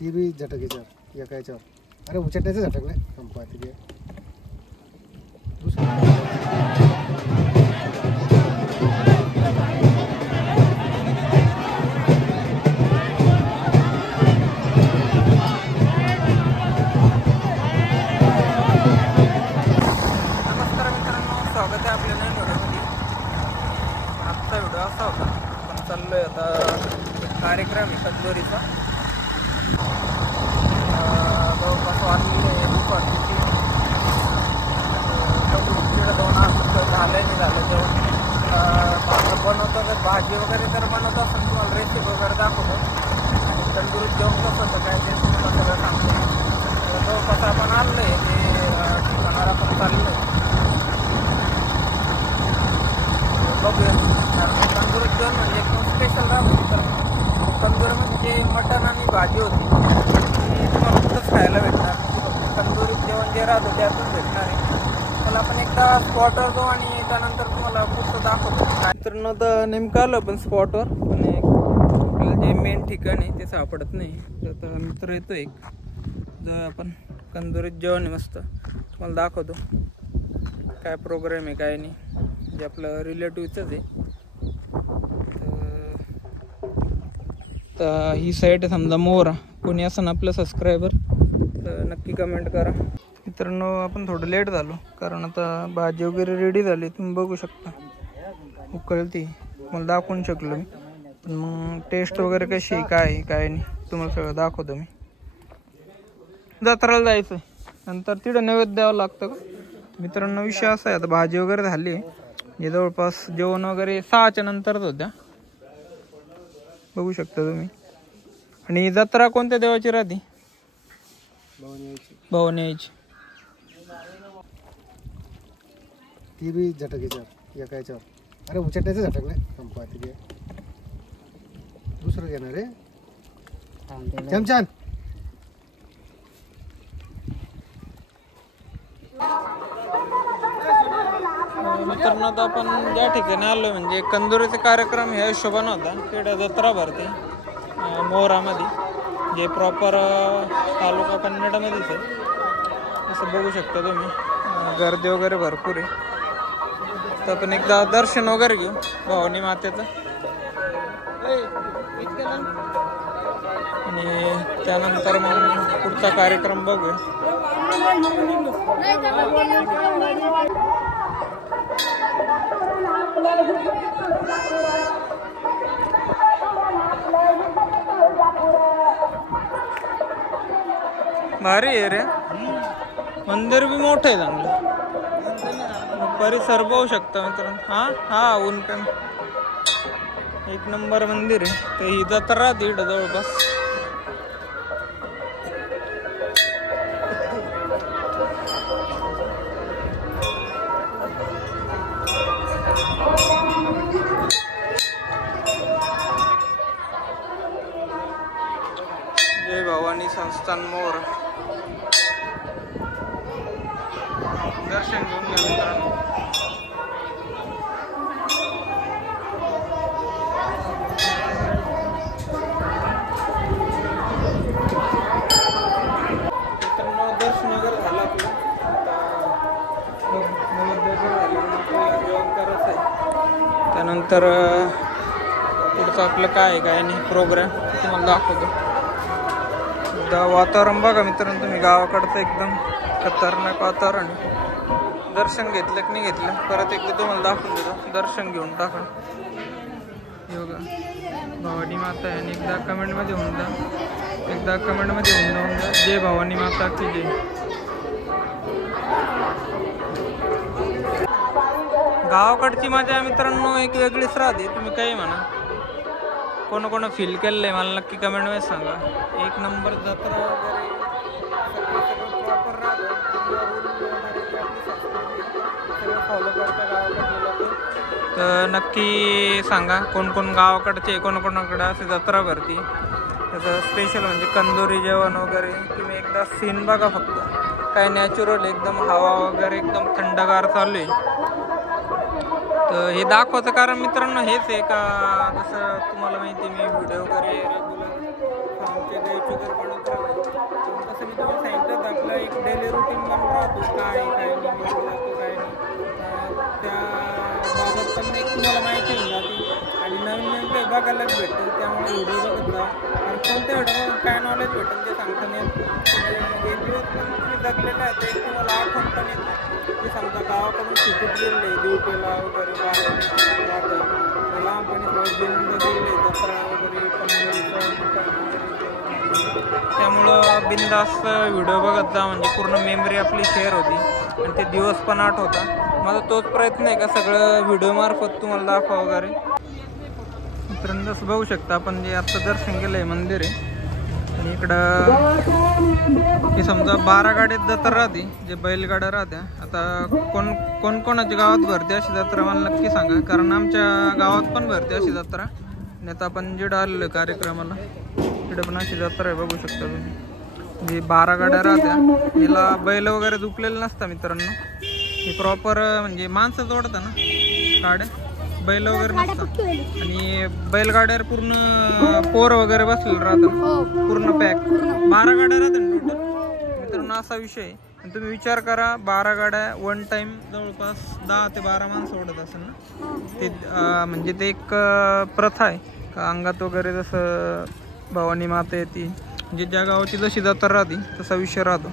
ती बी झटक याच्यावर एका याच्यावर. अरे उचटण्याचं झटकलं संपा ती स्वागत आहे आपल्या नवीन व्हिडिओमध्ये. आजचा व्हिडिओ असा होता, आपण चाललोय आता एक कार्यक्रम आहे कंदोरीचा. जवळपास वाजले दुपार तिकडे 2 झालं नाही झालं जेवण बनवतो. तर भाजी वगैरे तर बनवतो असं तुम्हाला रेसिपी वगैरे दाखवतो आणि तंदुरीत जेवण कसं होतं काय ते तुम्हाला सगळं सांगतो. जवळपास आपण आलो आहे ते ठिकाणावर आपण चाललो आहे. बघूया तंदुरी जेवण म्हणजे एकदम स्पेशल राहतो. तर तंदूर म्हणजे मटण आणि भाजी होती ती तुम्हाला कुठंच खायला भेटणार. तंदुरी जेवण जे राहतं त्यातून भेटणार आहे. त्याला आपण एकदा स्पॉटवर जाऊ आणि त्यानंतर तुम्हाला पुढचं दाखवतो. मित्रांनो तर नेमकं आलं पण स्पॉटवर, पण आपल्याला जे मेन ठिकाण आहे ते सापडत नाही. तर आता मित्र येतो एक जर आपण तंदुरीत जेवण आहे मस्त तुम्हाला दाखवतो काय प्रोग्राम आहे काय नाही. जे आपलं रिलेटिव्हचंच आहे. तर ही साईट आहे समजा मोहरा. कोणी असं ना आपलं सबस्क्रायबर तर नक्की कमेंट करा. मित्रांनो आपण थोडं लेट झालो कारण आता भाजी वगैरे रेडी झाली. तुम्ही बघू शकता उकळती मला दाखवून शकलो मी. पण मग टेस्ट वगैरे कशी आहे काय नाही तुम्हाला सगळं दाखवतो मी. जत्राला जायचं आहे नंतर तिथं नैवेद्य द्यावं लागतं का. मित्रांनो विषय असा आहे आता भाजी वगैरे झाली आहे. हे जवळपास जेवण वगैरे 6च्या नंतरच होत्या बघू शकता तुम्ही. आणि जत्रा कोणत्या देवाची राहते. भवानी ती बी झटक याच्यावर एका याच्यावर. अरे उचटण्याचं झटकलं संपा ती दुसरं घेणार रे चमचान. मित्रांनो आता आपण ज्या ठिकाणी आलो म्हणजे कंदोरीचा कार्यक्रम ह्या हिशोबानं होता. तिकडे जत्रा भरते मोहरामध्ये जे प्रॉपर तालुका कन्नडमध्येच आहे. असं बघू शकता तुम्ही गर्दी वगैरे भरपूर आहे. तर आपण एकदा दर्शन वगैरे घेऊ भवानी मातेचं आणि त्यानंतर मग पुढचा कार्यक्रम बघूया. भारी आहे रे मंदिर बी मोठं आहे चांगलं. परिसर बघू शकता मित्रांनो. हा ऊन पण एक नंबर मंदिर आहे. तर ही जत्रा दीड जवळपास जय भवानी संस्थान मोर. दर्शन घेऊन घ्या मित्रांनो. दर्शन वगैरे झालं आपलं. आता जेवण करायचं आहे. त्यानंतर पुढचं आपलं काय नाही प्रोग्राम तुम्हाला दाखवतो. वातावरण बघा मित्रांनो तुम्ही गावाकडचं एकदम खतरनाक वातावरण. दर्शन घेतलं की नाही घेतलं परत एकदा तुम्हाला दाखवून देतो. दर्शन घेऊन टाका. योगा भवानी माता आहे आणि एकदा कमेंटमध्ये होऊन जा जय भवानी माता की जय. गावाकडची मजा मित्रांनो एक वेगळीच राहते. तुम्ही काही म्हणा कोण फील केलेलं आहे मला नक्की कमेंटमध्ये सांगा. एक नंबर जत्रा वगैरे प्रॉपर राहतं. फॉलो करता गावाकडे लोक तर नक्की सांगा कोण गावाकडचे कोणाकडे असे जत्रा भरती. त्याचं स्पेशल म्हणजे कंदोरी जेवण वगैरे. तुम्ही एकदा सीन बघा फक्त काय नॅचरल एकदम हवा वगैरे एकदम थंडगार चालू आहे. तर हे दाखवायचं कारण मित्रांनो हेच आहे का जसं तुम्हाला माहिती मी व्हिडिओ वगैरे रेग्युलर द्यायचे वगैरे बनवत डेली रुटीन पण राहतो, काय काय नाही जातो काय नाही, त्याबाबत पण एक तुम्हाला माहिती होऊन जाते आणि नवीन नवीन काही बघायलाच भेटतं. त्यामुळे व्हिडिओ बघत जा, आणि कोणत्या व्हिडिओ काय नॉलेज भेटेल ते सांगता नाही येत. आणि एक दिवस पण तुम्ही जगलेलं आहे ते तुम्हाला आठवण पण येत नाही. ते समजा गावाकडून सुटून गेले ड्युटीला वगैरे बाहेर राहतं, लहानपणी सगळे बिंद गेले दसरा वगैरे त्यामुळं बिंदास व्हिडिओ बघत जा, म्हणजे पूर्ण मेमरी आपली शेअर होती आणि ते दिवस पण आठवता. माझा तोच प्रयत्न आहे का सगळं व्हिडिओ मार्फत तुम्हाला दाखवा वगैरे. मित्रांनो जसं बघू शकता आपण जे आत्ता दर्शन केलं आहे मंदिर आहे, आणि इकडं हे समजा 12 गाड्यात जत्रा राहते, जे बैलगाड्या राहत्या. आता कोणाच्या गावात भरते अशी जत्रा मला नक्की सांगा, कारण आमच्या गावात पण भरते अशी जत्रा. आणि आता आपण जिकडं आलेलो आहे कार्यक्रमाला, तिकडे पण अशी जत्रा आहे बघू शकता तुम्ही. जे 12 गाड्या राहत्या, याला बैल वगैरे झुकलेलं नसतं मित्रांनो. हे प्रॉपर म्हणजे माणसं जोडतात ना गाड्या, बैल वगैरे नसतात. आणि बैलगाड्यावर पूर्ण पोर वगैरे बसलेलं राहतं, पूर्ण पॅक. 12 गाड्या राहतात टोटल मित्रांनो, असा विषय आहे. आणि तुम्ही विचार करा, 12 गाड्या वन टाइम जवळपास 10 ते 12 माणसं ओढत असेल ना. ते म्हणजे ते एक प्रथा आहे का, अंगात वगैरे जसं भवानी माता येते, म्हणजे ज्या गावाची जशी जत्रा राहते तसा विषय राहतो.